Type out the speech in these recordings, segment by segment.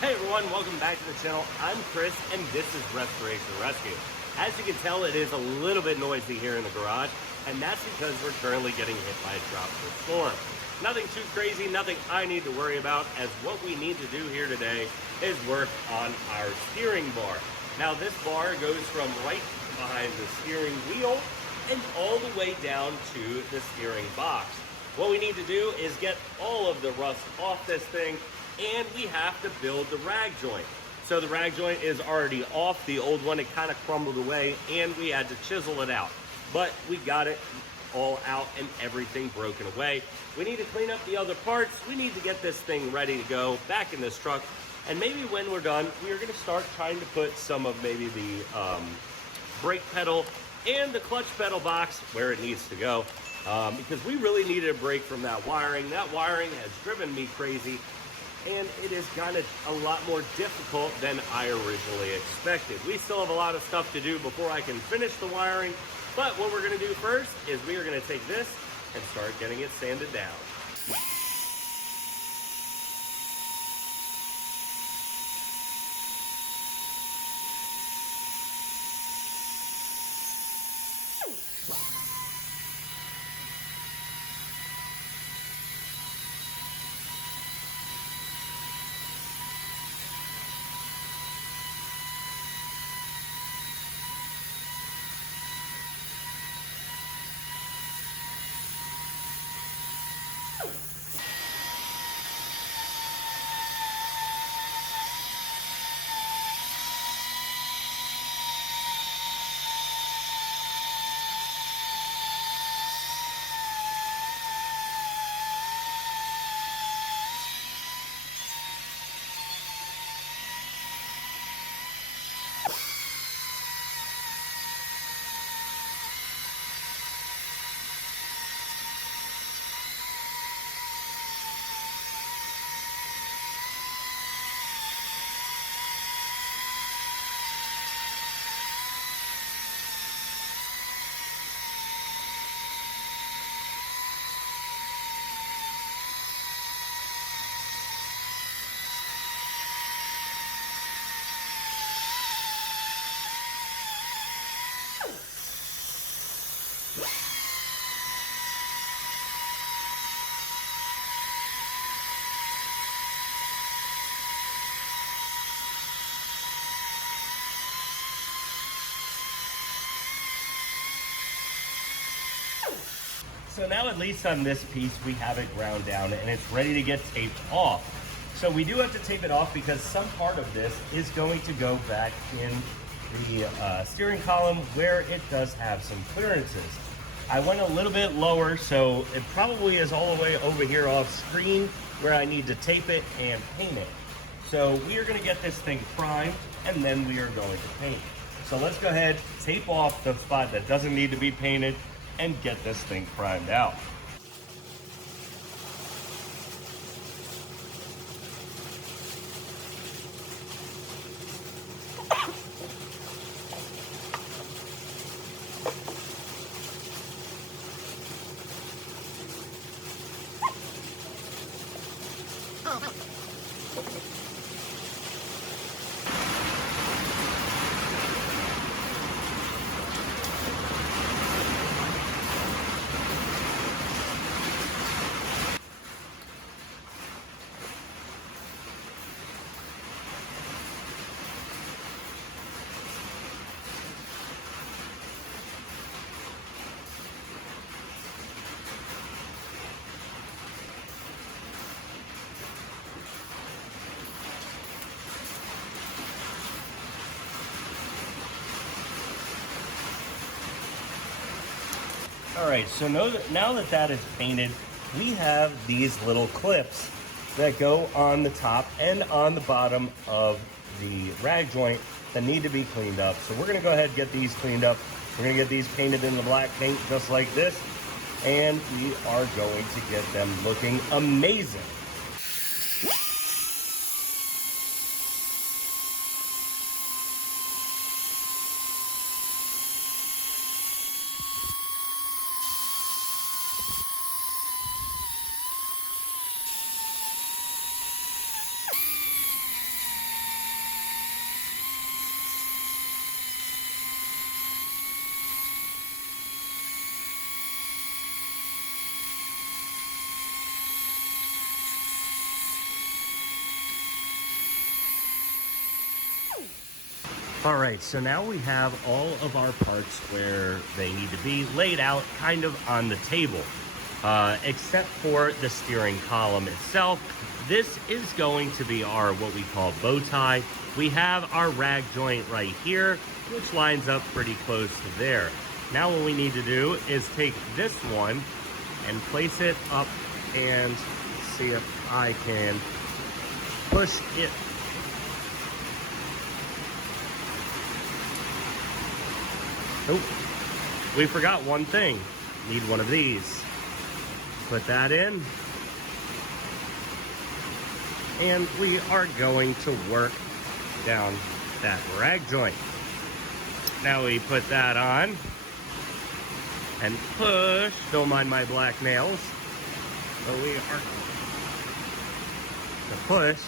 Hey everyone, welcome back to the channel. I'm Chris and this is Restoration Rescue. As you can tell, it is a little bit noisy here in the garage, and that's because we're currently getting hit by a tropical storm. Nothing too crazy, nothing I need to worry about, as what we need to do here today is work on our steering bar. Now this bar goes from right behind the steering wheel and all the way down to the steering box. What we need to do is get all of the rust off this thing, and we have to build the rag joint. So the rag joint is already off. The old one, it kind of crumbled away, and we had to chisel it out. But we got it all out and everything broken away. We need to clean up the other parts. We need to get this thing ready to go back in this truck. And maybe when we're done, we are gonna start trying to put some of maybe the brake pedal and the clutch pedal box where it needs to go. Because we really needed a break from that wiring. That wiring has driven me crazy, and it has gotten a lot more difficult than I originally expected. We still have a lot of stuff to do before I can finish the wiring, but what we're gonna do first is we are gonna take this and start getting it sanded down. So now at least on this piece, we have it ground down and it's ready to get taped off. So we do have to tape it off because some part of this is going to go back in the steering column where it does have some clearances. I went a little bit lower, so it probably is all the way over here off screen where I need to tape it and paint it. So we are gonna get this thing primed and then we are going to paint. So let's go ahead, tape off the spot that doesn't need to be painted and get this thing primed out. All right, so now that that is painted, we have these little clips that go on the top and on the bottom of the rag joint that need to be cleaned up. So we're gonna go ahead and get these cleaned up. We're gonna get these painted in the black paint just like this, and we are going to get them looking amazing. All right, so now we have all of our parts where they need to be laid out kind of on the table, except for the steering column itself. This is going to be our, what we call bow tie. We have our rag joint right here, which lines up pretty close to there. Now what we need to do is take this one and place it up and see if I can push it. Oh, we forgot one thing. Need one of these. Put that in. And we are going to work down that rag joint. Now we put that on and push. Don't mind my black nails. But we are to push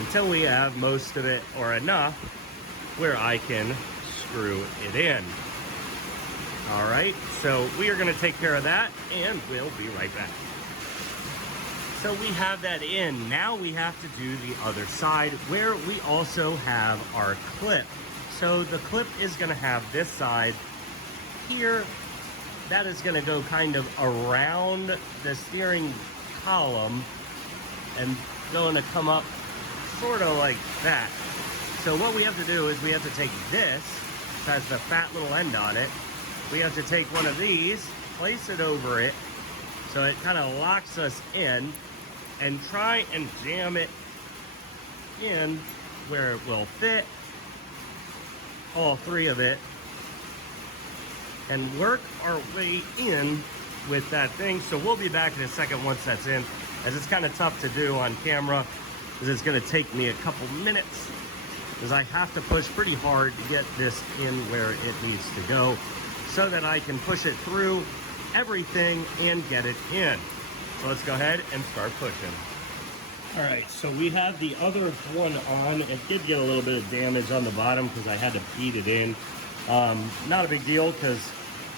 until we have most of it or enough where I can screw it in. All right, so we are going to take care of that and we'll be right back. So we have that in. Now we have to do the other side where we also have our clip. So the clip is going to have this side here. That is going to go kind of around the steering column and going to come up sort of like that. So what we have to do is we have to take this, which has the fat little end on it. We have to take one of these, place it over it, so it kind of locks us in, and try and jam it in where it will fit, all three of it, and work our way in with that thing. So we'll be back in a second once that's in, as it's kind of tough to do on camera, because it's going to take me a couple minutes, because I have to push pretty hard to get this in where it needs to go, so that I can push it through everything and get it in. So let's go ahead and start pushing. All right, so we have the other one on. It did get a little bit of damage on the bottom because I had to feed it in. Not a big deal because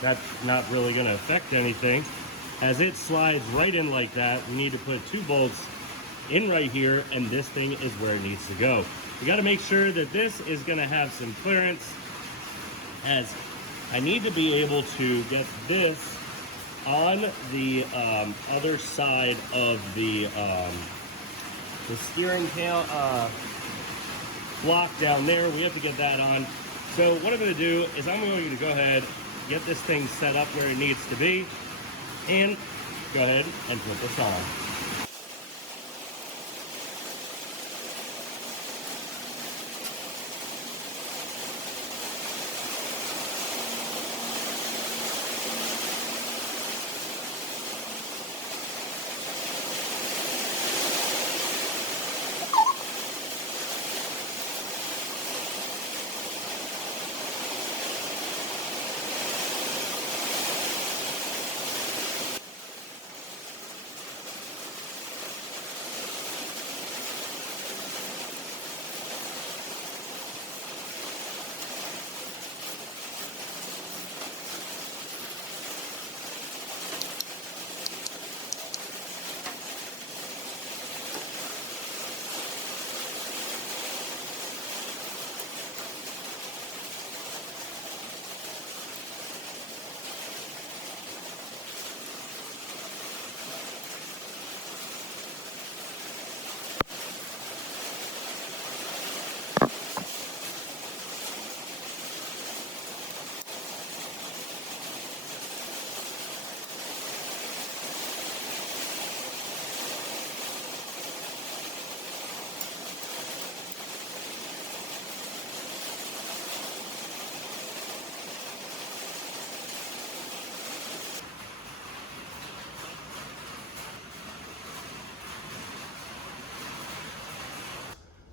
that's not really going to affect anything. As it slides right in like that, we need to put 2 bolts in right here, and this thing is where it needs to go. You got to make sure that this is going to have some clearance, as I need to be able to get this on the other side of the steering block down there. We have to get that on. So what I'm going to do is I'm going to go ahead, get this thing set up where it needs to be, and go ahead and put this on.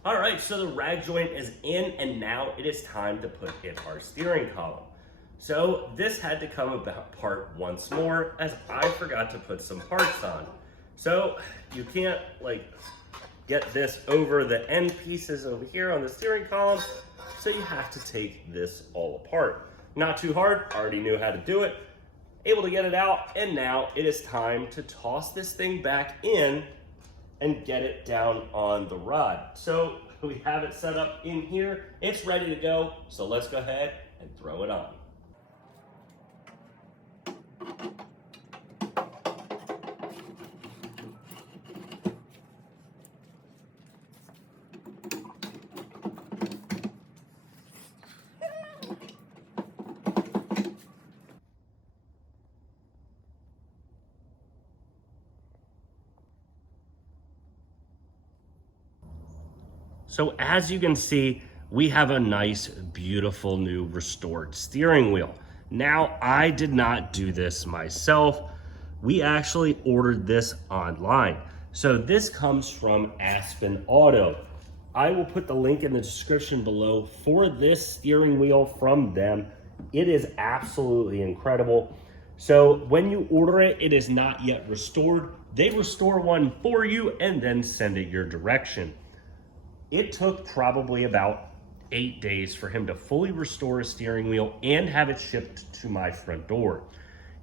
All right, so the rag joint is in, and now it is time to put in our steering column. So this had to come apart once more, as I forgot to put some parts on. So you can't like get this over the end pieces over here on the steering column, so you have to take this all apart. Not too hard, already knew how to do it, able to get it out, and now it is time to toss this thing back in and get it down on the rod. So we have it set up in here. It's ready to go, so let's go ahead and throw it on. So as you can see, we have a nice, beautiful new restored steering wheel. Now, I did not do this myself. We actually ordered this online. So this comes from ASPEN Auto. I will put the link in the description below for this steering wheel from them. It is absolutely incredible. So when you order it, it is not yet restored. They restore one for you and then send it your direction. It took probably about 8 days for him to fully restore a steering wheel and have it shipped to my front door.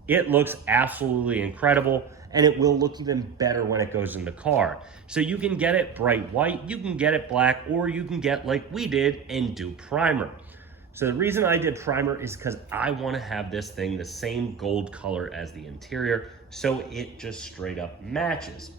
It looks absolutely incredible, and it will look even better when it goes in the car. So you can get it bright white, you can get it black, or you can get like we did and do primer. So the reason I did primer is because I want to have this thing the same gold color as the interior, so it just straight up matches.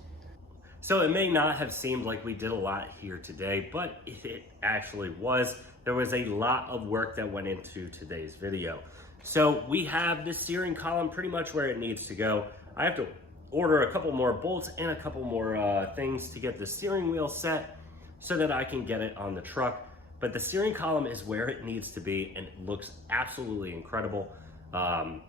So it may not have seemed like we did a lot here today, but it actually was. There was a lot of work that went into today's video. So we have the steering column pretty much where it needs to go. I have to order a couple more bolts and a couple more things to get the steering wheel set so that I can get it on the truck. But the steering column is where it needs to be, and it looks absolutely incredible. I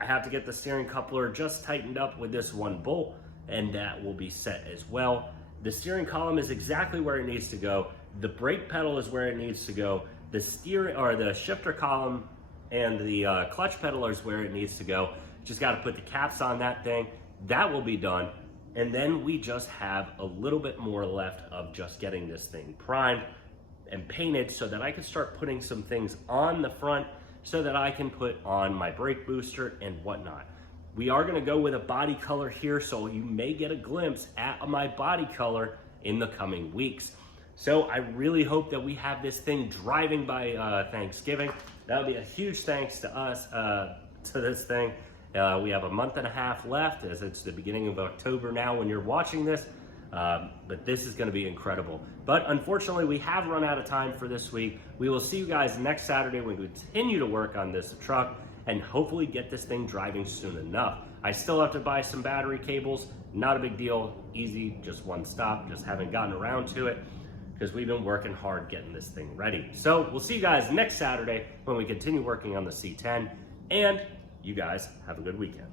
have to get the steering coupler just tightened up with this one bolt, and that will be set as well. The steering column is exactly where it needs to go. The brake pedal is where it needs to go. The the shifter column and the clutch pedal is where it needs to go. Just got to put the caps on that thing. That will be done. And then we just have a little bit more left of just getting this thing primed and painted so that I can start putting some things on the front so that I can put on my brake booster and whatnot. We are gonna go with a body color here, so you may get a glimpse at my body color in the coming weeks. So I really hope that we have this thing driving by Thanksgiving. That would be a huge thanks to us, to this thing. We have a month and a half left, as it's the beginning of October now when you're watching this. But this is gonna be incredible. But unfortunately, we have run out of time for this week. We will see you guys next Saturday when we continue to work on this truck and hopefully get this thing driving soon enough. I still have to buy some battery cables, not a big deal, easy, just one stop, just haven't gotten around to it because we've been working hard getting this thing ready. So we'll see you guys next Saturday when we continue working on the C10, and you guys have a good weekend.